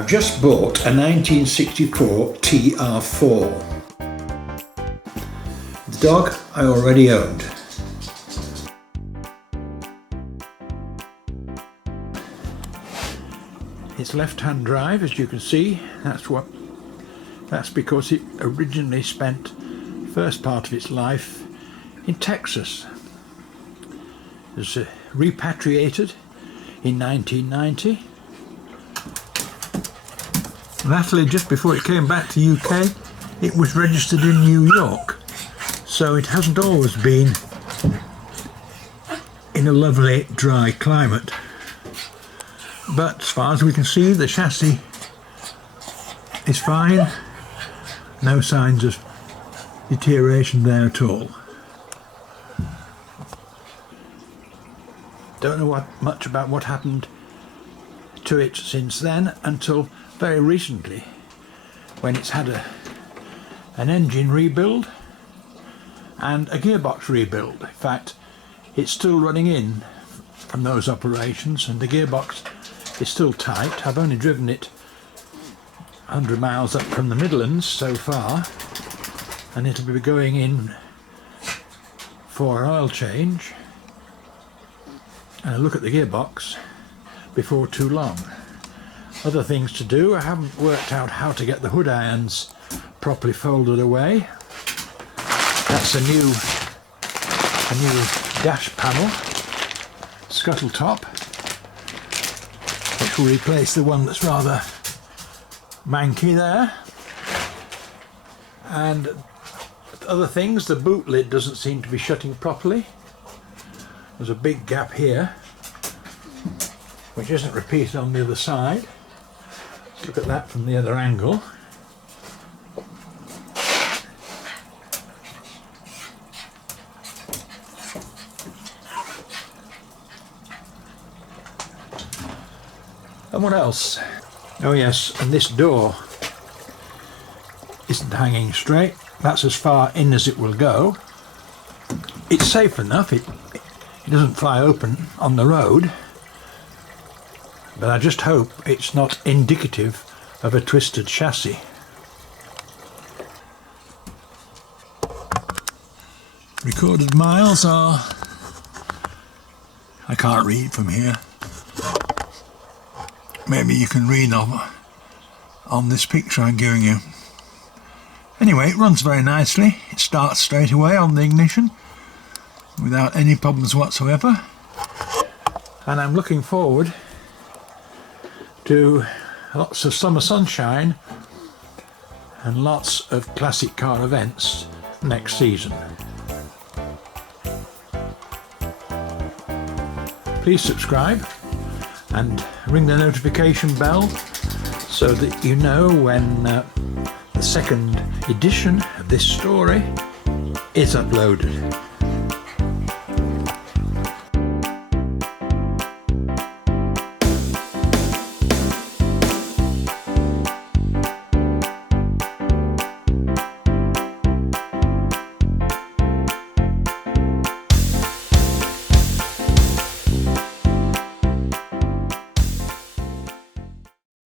I've just bought a 1964 TR4. The dog I already owned. It's left-hand drive, as you can see. That's because it originally spent the first part of its life in Texas. It was repatriated in 1990. Latterly, just before it came back to UK, it was registered in New York, so it hasn't always been in a lovely dry climate. But as far as we can see, the chassis is fine. No signs of deterioration there at all. Don't know much about what happened to it since then until very recently, when it's had an engine rebuild and a gearbox rebuild. In fact, it's still running in from those operations and the gearbox is still tight. I've only driven it 100 miles up from the Midlands so far, and it'll be going in for an oil change and a look at the gearbox before too long. Other things to do. I haven't worked out how to get the hood irons properly folded away. That's a new dash panel, scuttle top, which will replace the one that's rather manky there. And other things, the boot lid doesn't seem to be shutting properly. There's a big gap here, which isn't repeated on the other side. Let's look at that from the other angle. And what else? Oh yes, and this door isn't hanging straight. That's as far in as it will go. It's safe enough, it doesn't fly open on the road, but I just hope it's not indicative of a twisted chassis. Recorded miles are, I can't read from here. Maybe you can read on this picture I'm giving you. Anyway, it runs very nicely. It starts straight away on the ignition without any problems whatsoever. And I'm looking forward to lots of summer sunshine and lots of classic car events next season. Please subscribe and ring the notification bell so that you know when the second edition of this story is uploaded.